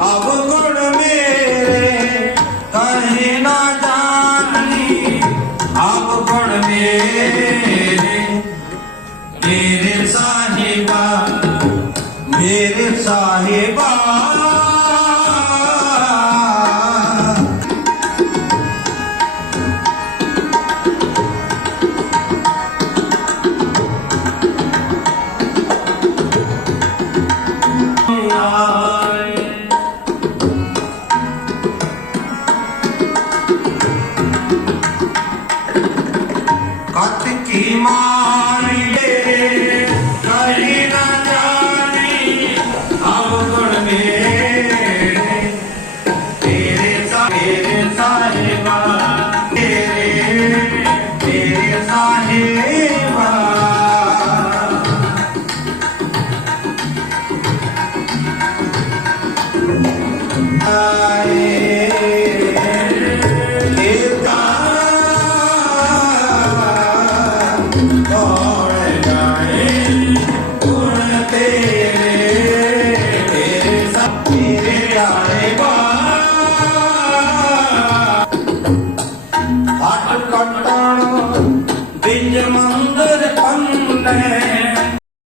अवगुण मेरे कहीं ना जानी, अवगुण मेरे साहिबा, मेरे साहिबा। कत की मारी कहीं न जानी, अवगुण मेरे तेरे साहिबा, तेरे साहिबा। Hey